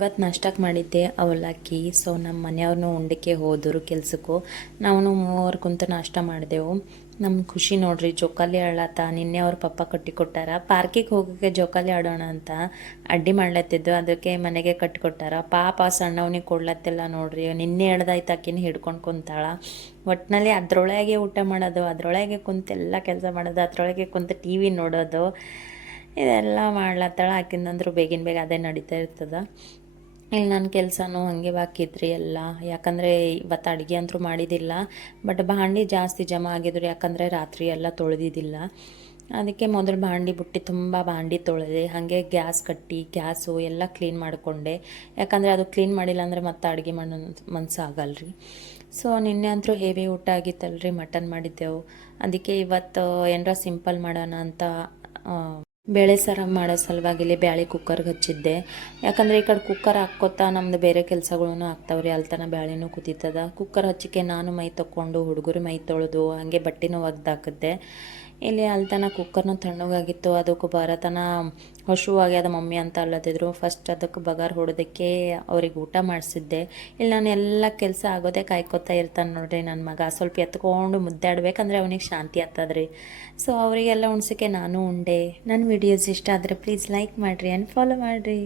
ಇವತ್ತು ನಾಷ್ಟಕ್ಕೆ ಮಾಡಿದ್ದೆ ಅವಲಕ್ಕಿ. ಸೊ ನಮ್ಮ ಮನೆಯವ್ರನ್ನೂ ಉಂಡಕ್ಕೆ ಹೋದರು ಕೆಲಸಕ್ಕೂ. ನಾವು ಮೂವರು ಕುಂತು ನಾಷ್ಟ ಮಾಡಿದೆವು. ನಮ್ಮ ಖುಷಿ ನೋಡ್ರಿ, ಜೋಕಾಲಿ ಆಡತ್ತ. ನಿನ್ನೆ ಅವ್ರ ಪಪ್ಪ ಕಟ್ಟಿಕೊಟ್ಟಾರ. ಪಾರ್ಕಿಗೆ ಹೋಗೋಕ್ಕೆ ಜೋಕಾಲಿ ಆಡೋಣ ಅಂತ ಅಡ್ಡಿ ಮಾಡ್ಲತ್ತಿದ್ದು, ಅದಕ್ಕೆ ಮನೆಗೆ ಕಟ್ಟಿಕೊಟ್ಟಾರ. ಪಾಪ ಸಣ್ಣವನಿಗೆ ಕೊಡ್ಲತ್ತಿಲ್ಲ ನೋಡ್ರಿ. ನಿನ್ನೆ ಹೇಳ್ದಾಯ್ತು ಆಕಿನ ಹಿಡ್ಕೊಂಡು ಕುಂತಾಳ. ಒಟ್ಟಿನಲ್ಲಿ ಅದರೊಳಗೆ ಊಟ ಮಾಡೋದು, ಅದರೊಳಗೆ ಕುಂತು ಎಲ್ಲ ಕೆಲಸ ಮಾಡೋದು, ಅದರೊಳಗೆ ಕುಂತು ಟಿ ವಿ ನೋಡೋದು, ಇದೆಲ್ಲ ಮಾಡ್ಲತ್ತಾಳ. ಆಕಿಂದಂದ್ರೂ ಬೇಗಿನ ಬೇಗ ಅದೇ ನಡೀತಾ ಇರ್ತದೆ. ಇಲ್ಲಿ ನನ್ನ ಕೆಲಸನೂ ಹಾಗೆ ಬಾಕಿದ್ರಿ ಎಲ್ಲ. ಯಾಕಂದರೆ ಇವತ್ತು ಅಡುಗೆ ಅಂತೂ ಮಾಡಿದ್ದಿಲ್ಲ, ಬಟ್ ಭಾಂಡಿ ಜಾಸ್ತಿ ಜಮಾ ಆಗಿದ್ರು. ಯಾಕಂದರೆ ರಾತ್ರಿ ಎಲ್ಲ ತೊಳೆದಿದ್ದಿಲ್ಲ. ಅದಕ್ಕೆ ಮೊದಲು ಭಾಂಡಿ ಬುಟ್ಟಿ ತುಂಬ ಭಾಂಡಿ ತೊಳೆದೆ. ಹಾಗೆ ಗ್ಯಾಸ್ ಕಟ್ಟಿ ಗ್ಯಾಸು ಎಲ್ಲ ಕ್ಲೀನ್ ಮಾಡಿಕೊಂಡೆ. ಯಾಕಂದರೆ ಅದು ಕ್ಲೀನ್ ಮಾಡಿಲ್ಲ ಅಂದರೆ ಮತ್ತೆ ಅಡುಗೆ ಮಾಡೋ ಮನಸ್ಸಾಗಲ್ರಿ. ಸೊ ನಿನ್ನೆ ಅಂತೂ ಹೆವಿ ಊಟ ಆಗಿತ್ತಲ್ರಿ, ಮಟನ್ ಮಾಡಿದ್ದೆವು. ಅದಕ್ಕೆ ಇವತ್ತು ಏನಾರ ಸಿಂಪಲ್ ಮಾಡೋಣ ಅಂತ ಬೇಳೆ ಸಾರು ಮಾಡೋ ಸಲುವಾಗಿ ಇಲ್ಲಿ ಬ್ಯಾಳೆ ಕುಕ್ಕರ್ಗೆ ಹಚ್ಚಿದ್ದೆ. ಯಾಕಂದರೆ ಈ ಕಡೆ ಕುಕ್ಕರ್ ಹಾಕ್ಕೋತಾ ನಮ್ಮದು ಬೇರೆ ಕೆಲಸಗಳೂ ಆಗ್ತಾವ್ರಿ. ಅಲ್ತನ ಬ್ಯಾಳೆನೂ ಕುದೀತದ. ಕುಕ್ಕರ್ ಹಚ್ಚಿಕೆ ನಾನು ಮೈ ತೊಗೊಂಡು ಹುಡುಗರು ಮೈ ತೊಳೆದು ಹಾಗೆ ಬಟ್ಟೆನೂ ಒಗ್ದಾಕಿದ್ದೆ. ಇಲ್ಲಿ ಅಲ್ತನ ಕುಕ್ಕರ್ನೂ ತಣ್ಣಗಾಗಿತ್ತು. ಅದಕ್ಕೆ ಬರತನ ಹಸುವಾಗ್ಯದ ಮಮ್ಮಿ ಅಂತ ಅಲ್ಲದಿದ್ರು. ಫಸ್ಟ್ ಅದಕ್ಕೆ ಬಗಾರ್ ಹೊಡೋದಕ್ಕೆ ಅವ್ರಿಗೆ ಊಟ ಮಾಡಿಸಿದ್ದೆ. ಇಲ್ಲಿ ನಾನು ಎಲ್ಲ ಕೆಲಸ ಆಗೋದೇ ಕಾಯ್ಕೋತಾ ಇರ್ತಾನೆ ನೋಡ್ರಿ ನನ್ನ ಮಗ. ಸ್ವಲ್ಪ ಎತ್ಕೊಂಡು ಮುದ್ದಾಡ್ಬೇಕಂದ್ರೆ ಅವನಿಗೆ ಶಾಂತಿ ಆಗ್ತದ್ರಿ. ಸೊ ಅವರಿಗೆಲ್ಲ ಉಣ್ಸೋಕ್ಕೆ ನಾನು ಉಂಡೆ. ನನ್ನ ವಿಡಿಯೋಸ್ ಇಷ್ಟ ಆದರೆ ಪ್ಲೀಸ್ ಲೈಕ್ ಮಾಡಿರಿ ಆ್ಯಂಡ್ ಫಾಲೋ ಮಾಡಿರಿ.